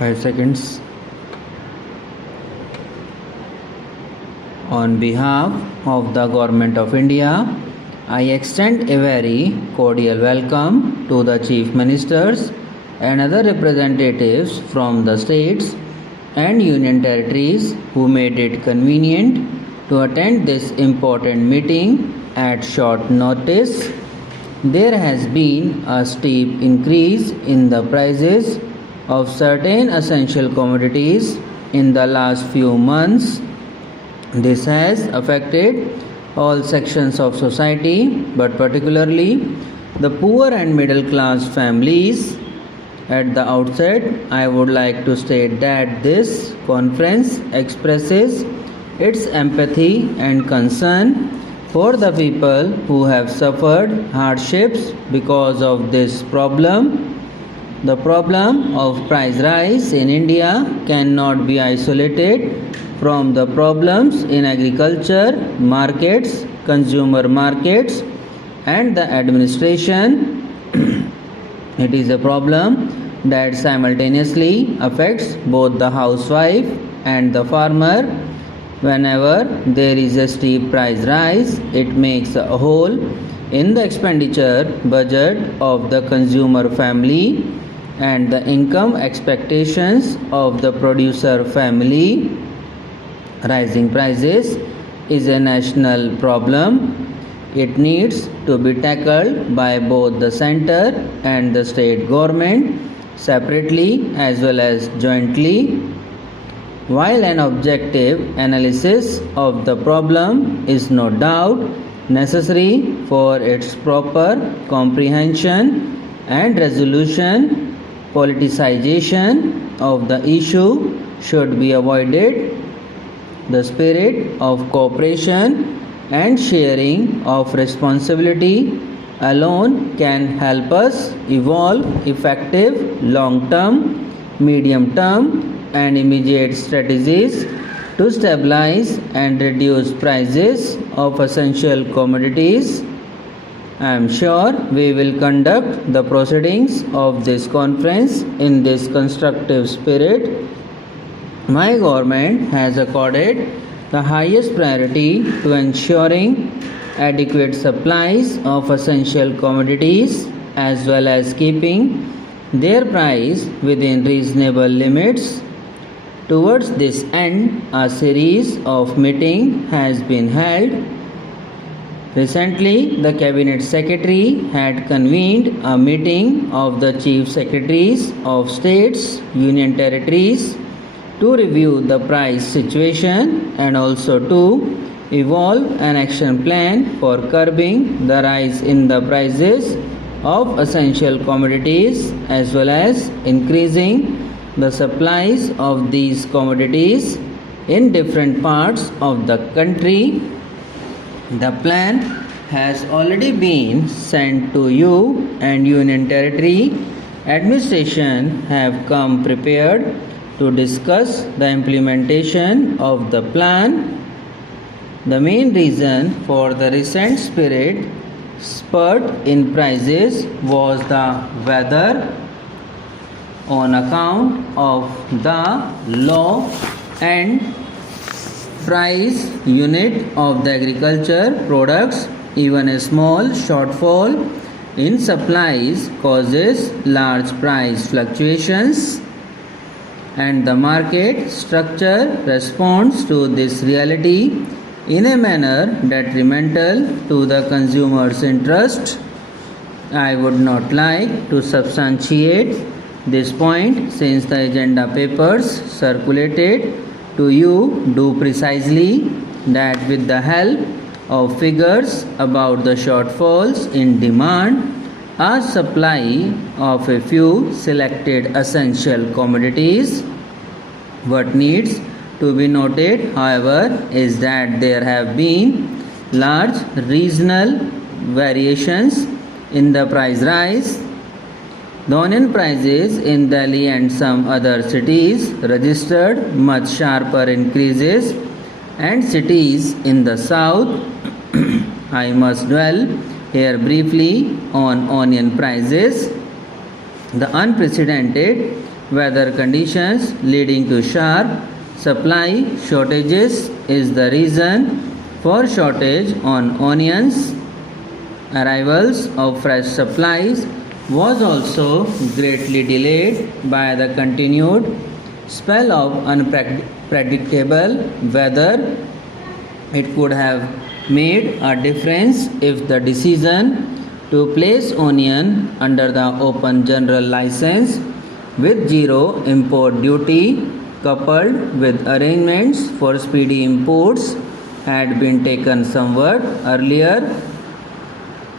5 seconds. On behalf of the Government of India, I extend a very cordial welcome to the Chief Ministers and other representatives from the states and union territories who made it convenient to attend this important meeting at short notice. There has been a steep increase in the prices of certain essential commodities in the last few months. This has affected all sections of society, but particularly the poor and middle class families. At the outset, I would like to state that this conference expresses its empathy and concern for the people who have suffered hardships because of this problem. The problem of price rise in India cannot be isolated from the problems in agriculture, markets, consumer markets, and the administration. It is a problem that simultaneously affects both the housewife and the farmer. Whenever there is a steep price rise, it makes a hole in the expenditure budget of the consumer family and the income expectations of the producer family. Rising prices is a national problem. It needs to be tackled by both the center and the state government separately as well as jointly. While an objective analysis of the problem is no doubt necessary for its proper comprehension and resolution, politicization of the issue should be avoided. The spirit of cooperation and sharing of responsibility alone can help us evolve effective long-term, medium-term, and immediate strategies to stabilize and reduce prices of essential commodities. I am sure we will conduct the proceedings of this conference in this constructive spirit. My government has accorded the highest priority to ensuring adequate supplies of essential commodities as well as keeping their price within reasonable limits. Towards this end, a series of meetings has been held. Recently, the Cabinet Secretary had convened a meeting of the Chief Secretaries of States, Union Territories to review the price situation and also to evolve an action plan for curbing the rise in the prices of essential commodities as well as increasing the supplies of these commodities in different parts of the country. The plan has already been sent to you and Union Territory administration have come prepared to discuss the implementation of the plan. The main reason for the recent spurt in prices was the weather on account of the low end price unit of the agriculture products. Even a small shortfall in supplies causes large price fluctuations, and the market structure responds to this reality in a manner detrimental to the consumer's interest. I would not like to substantiate this point since the agenda papers circulated to you do precisely that. With the help of figures about the shortfalls in demand, a supply of a few selected essential commodities. What needs to be noted, however, is that there have been large regional variations in the price rise. The onion prices in Delhi and some other cities registered much sharper increases, and cities in the south. I must dwell here briefly on onion prices. The unprecedented weather conditions leading to sharp supply shortages is the reason for shortage on onions. Arrivals of fresh supplies was also greatly delayed by the continued spell of unpredictable weather. It could have made a difference if the decision to place onion under the open general license with zero import duty coupled with arrangements for speedy imports had been taken somewhat earlier.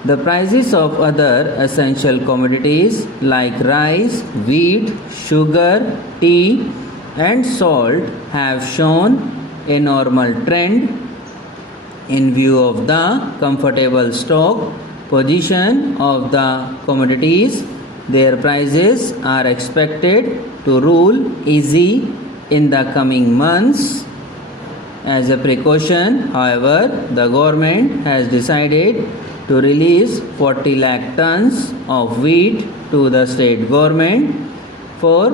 The prices of other essential commodities like rice, wheat, sugar, tea, and salt have shown a normal trend. In view of the comfortable stock position of the commodities, their prices are expected to rule easy in the coming months. As a precaution, however, the government has decided to release 40 lakh tons of wheat to the state government for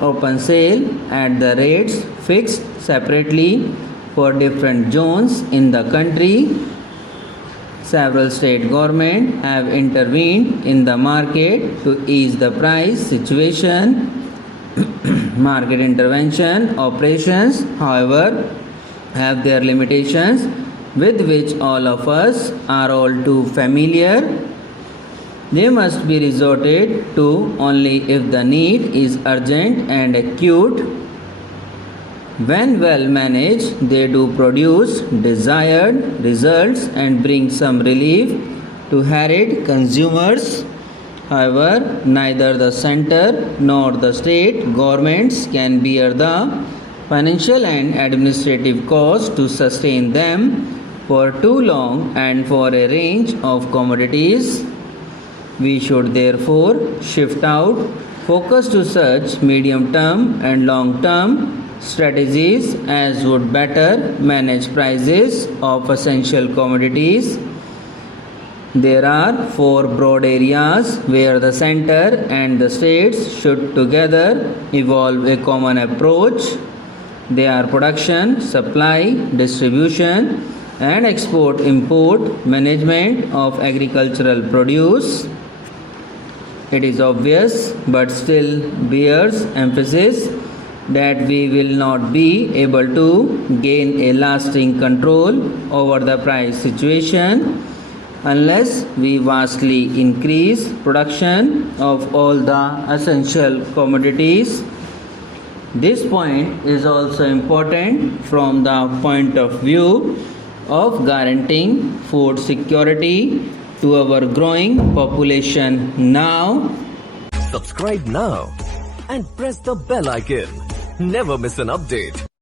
open sale at the rates fixed separately for different zones in the country. Several state governments have intervened in the market to ease the price situation. Market intervention operations, however, have their limitations with which all of us are all too familiar. They must be resorted to only if the need is urgent and acute. When well managed, they do produce desired results and bring some relief to harried consumers. However, neither the center nor the state governments can bear the financial and administrative cost to sustain them for too long and for a range of commodities. We should therefore shift out focus to such medium term and long term strategies as would better manage prices of essential commodities. There are four broad areas where the center and the states should together evolve a common approach. They are production, supply, distribution, and export import management of agricultural produce. It is obvious but still bears emphasis that we will not be able to gain a lasting control over the price situation unless we vastly increase production of all the essential commodities. This point is also important from the point of view of guaranteeing food security to our growing population now. Subscribe now and press the bell icon. Never miss an update.